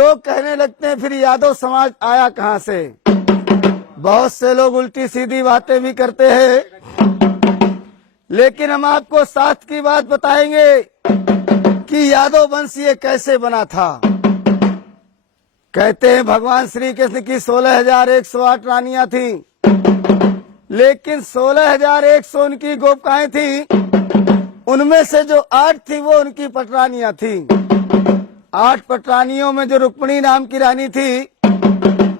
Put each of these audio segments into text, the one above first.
लोग कहने लगते हैं फिर यादव समाज आया कहाँ से। बहुत से लोग उल्टी सीधी बातें भी करते हैं, लेकिन हम आपको शास्त्र की बात बताएंगे कि यादव वंश ये कैसे बना था। कहते हैं भगवान श्री कृष्ण की 16,108 रानियां थीं, लेकिन 16,100 उनकी गोपिकाएं थीं, उनमें से जो 8 थी वो उनकी पटरानियां थीं। 8 पटरानियों में जो रुक्मिणी नाम की रानी थी,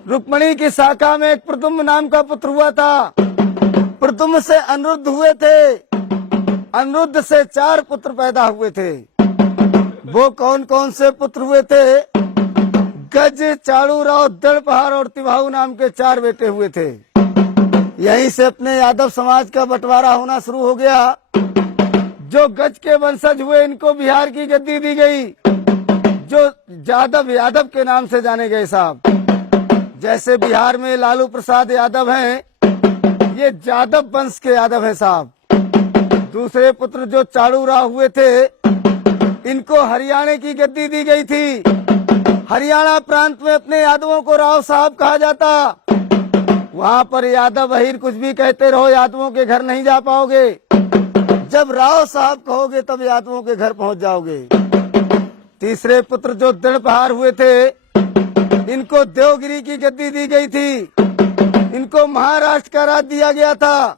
रुक्मिणी की शाखा में एक प्रद्युम्न नाम का पुत्र हुआ था। प्रद्युम्न से अनिरुद्ध हुए थे, अनिरुद्ध से 4 पुत्र पैदा हुए थे। वो कौन कौन से पुत्र हुए थे? गज, चाड़ूराव, दड़पहार और तिवाहू नाम के 4 बेटे हुए थे। यहीं से अपने यादव समाज का बंटवारा होना शुरू हो गया। जो गज के वंशज हुए इनको बिहार की गद्दी दी गई, जो यादव के नाम से जाने गए साहब। जैसे बिहार में लालू प्रसाद यादव हैं, ये यादव वंश के यादव हैं साहब। दूसरे पुत्र जो चाड़ूराव हुए थे, इनको हरियाणा की गद्दी दी गई थी। हरियाणा प्रांत में अपने यादवों को राव साहब कहा जाता। वहाँ पर यादव अहीर कुछ भी कहते रहो, यादवों के घर नहीं जा पाओगे। जब राव साहब कहोगे तब यादवों के घर पहुँच जाओगे। तीसरे पुत्र जो दड़पहार हुए थे, इनको देवगिरी की गद्दी दी गई थी। इनको महाराष्ट्र का राज दिया गया था।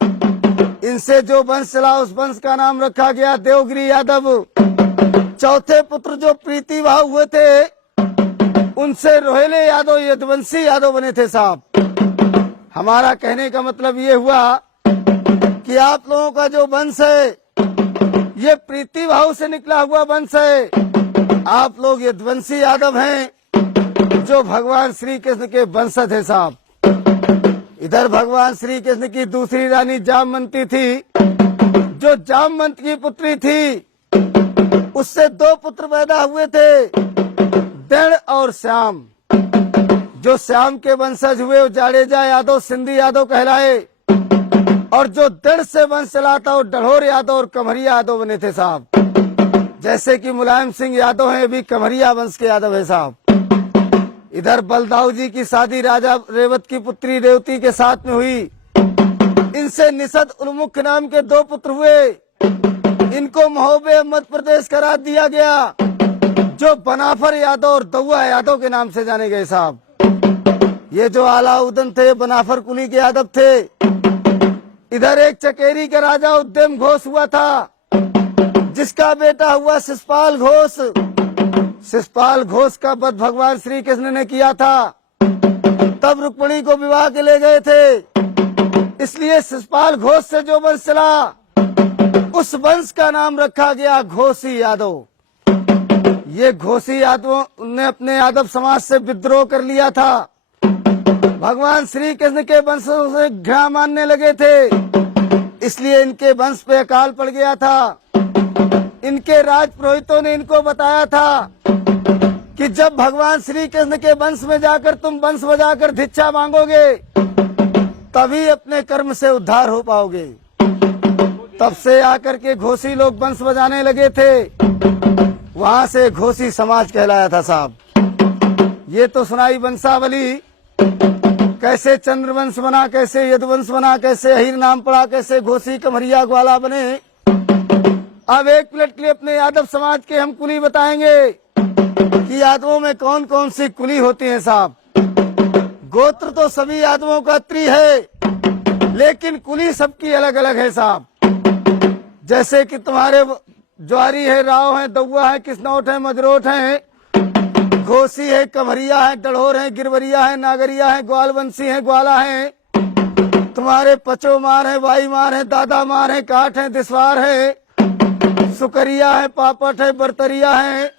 इनसे जो वंश चला उस वंश का नाम रखा गया देवगिरी यादव। चौथे पुत्र जो प्रीतिभाव हुए थे, उनसे रोहिले यादव यदुवंशी यादव बने थे साहब। हमारा कहने का मतलब ये हुआ कि आप लोगों का जो वंश है ये प्रीतिभाव से निकला हुआ वंश है। आप लोग यदुवंशी यादव हैं, जो भगवान श्री कृष्ण के वंशज है साहब। इधर भगवान श्री कृष्ण की दूसरी रानी जामवंती थी, जो जामवंत की पुत्री थी। उससे 2 पुत्र पैदा हुए थे, दृढ़ और श्याम। जो श्याम के वंशज हुए वो जाडेजा यादव, सिंधी यादव कहलाए, और जो दृढ़ से वंश चला था वो डढ़ोर यादव और कमरिया यादव बने थे साहब। जैसे कि मुलायम सिंह यादव हैं, भी कमरिया वंश के यादव है साहब। इधर बलदाऊ जी की शादी राजा रेवत की पुत्री रेवती के साथ में हुई। इनसे निषद उन्मुख नाम के 2 पुत्र हुए। इनको महोबे मध्य प्रदेश का राज दिया गया, जो बनाफर यादव और दौआ यादव के नाम से जाने गए साहब। ये जो अलाउद्दीन थे बनाफर कुली के यादव थे। इधर एक चकेरी का राजा उद्यम घोष हुआ था, जिसका बेटा हुआ शिषपाल घोष। शिषपाल घोष का वध भगवान श्री कृष्ण ने किया था। तब रुक्मिणी को विवाह के ले गए थे, इसलिए शिषपाल घोष से जो वंश चला उस वंश का नाम रखा गया घोषी यादव। ये घोषी यादवों ने अपने यादव समाज से विद्रोह कर लिया था। भगवान श्री कृष्ण के वंशों से घृणा मानने लगे थे, इसलिए इनके वंश पे अकाल पड़ गया था। इनके राज पुरोहितों ने इनको बताया था कि जब भगवान श्री कृष्ण के वंश में जाकर तुम वंश बजाकर भिक्षा मांगोगे, तभी अपने कर्म से उद्धार हो पाओगे। तब से आकर के घोषी लोग वंश बजाने लगे थे। वहां से घोषी समाज कहलाया था साहब। ये तो सुनाई वंशावली, कैसे चंद्रवंश बना, कैसे यदुवंश बना, कैसे अहीर नाम पड़ा, कैसे घोषी, कमरिया, ग्वाला बने। अब एक मिनट के लिए अपने यादव समाज के हम कुली बताएंगे कि यादवों में कौन कौन सी कुली होती है साहब। गोत्र तो सभी यादवों का त्रि है, लेकिन कुली सबकी अलग अलग है साहब। जैसे कि तुम्हारे ज्वारी है, राव है, दौआ है, किसनौट है, मजरोट है, घोसी है, कमरिया है, डढ़ोर है, गिरवरिया है, नागरिया है, ग्वालवंशी है, ग्वाला है। तुम्हारे पचोमार है, वाईमार है, दादा मार है, काठ है, दिसवार है, सुकरिया है, पापट है, बरतरिया है,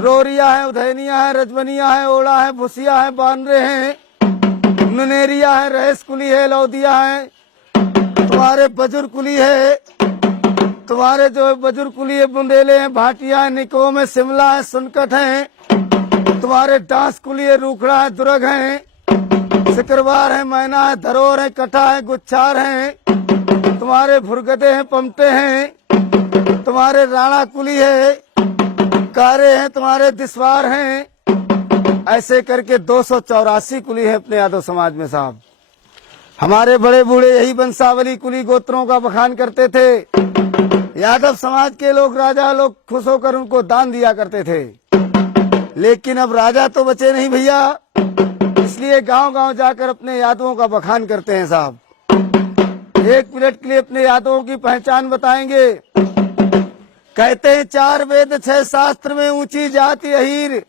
रोरिया है, उधैनिया है, रजबनिया है, ओड़ा है, भुसिया है, बानरे हैं, नुनेरिया है, रहेस कुली है, लौदिया है। तुम्हारे बजुर कुली है, तुम्हारे जो बजुर कुली है, बुंदेले हैं, भाटिया है, निकोम है, शिमला है, सुनकट है। तुम्हारे डांस कुली है, रूखड़ा है, दुर्ग है, सिकरवार है, मैना है, धरोर है, कटा है, गुच्छार है। तुम्हारे भुरगदे हैं, पमटे हैं। तुम्हारे राणा कुली है, कारे हैं, तुम्हारे दिसवार हैं। ऐसे करके 284 कुली है अपने यादव समाज में साहब। हमारे बड़े बूढ़े यही वंशावली कुली गोत्रों का बखान करते थे। यादव समाज के लोग, राजा लोग खुश होकर उनको दान दिया करते थे। लेकिन अब राजा तो बचे नहीं भैया, इसलिए गांव गांव जाकर अपने यादवों का बखान करते हैं साहब। 1 मिनट के लिए अपने यादवों की पहचान बताएंगे। कहते हैं 4 वेद 6 शास्त्र में ऊंची जाति अहीर,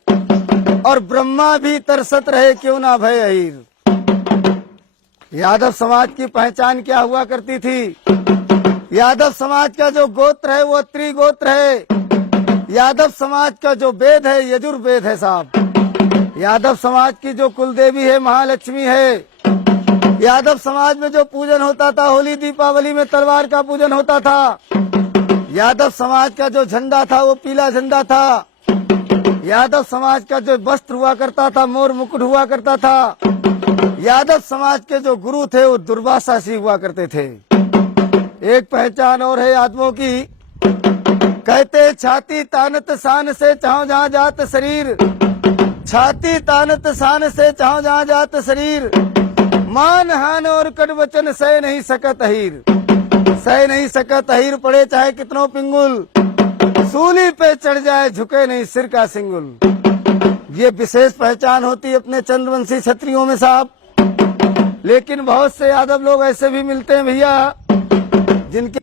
और ब्रह्मा भी तरसत रहे क्यों ना भय अहीर। यादव समाज की पहचान क्या हुआ करती थी? यादव समाज का जो गोत्र है वो त्रिगोत्र है। यादव समाज का जो वेद है यजुर्वेद है साहब। यादव समाज की जो कुलदेवी है महालक्ष्मी है। यादव समाज में जो पूजन होता था, होली दीपावली में तलवार का पूजन होता था। यादव समाज का जो झंडा था वो पीला झंडा था। यादव समाज का जो वस्त्र हुआ करता था मोर मुकुट हुआ करता था। यादव समाज के जो गुरु थे वो दुर्वासा ऋषि हुआ करते थे। एक पहचान और है यादवों की। कहते छाती तानत शान से चाहो जहाँ जात शरीर, छाती तानत शान से चाहो जहाँ जात शरीर, मान हान और कड़वचन सह नहीं सकत अहीर। सह नहीं सकत अहीर पड़े चाहे कितनों पिंगुल, सूली पे चढ़ जाए झुके नहीं सिर का सिंगुल। ये विशेष पहचान होती अपने चंद्रवंशी क्षत्रियों में साहब। लेकिन बहुत से यादव लोग ऐसे भी मिलते हैं भैया जिनके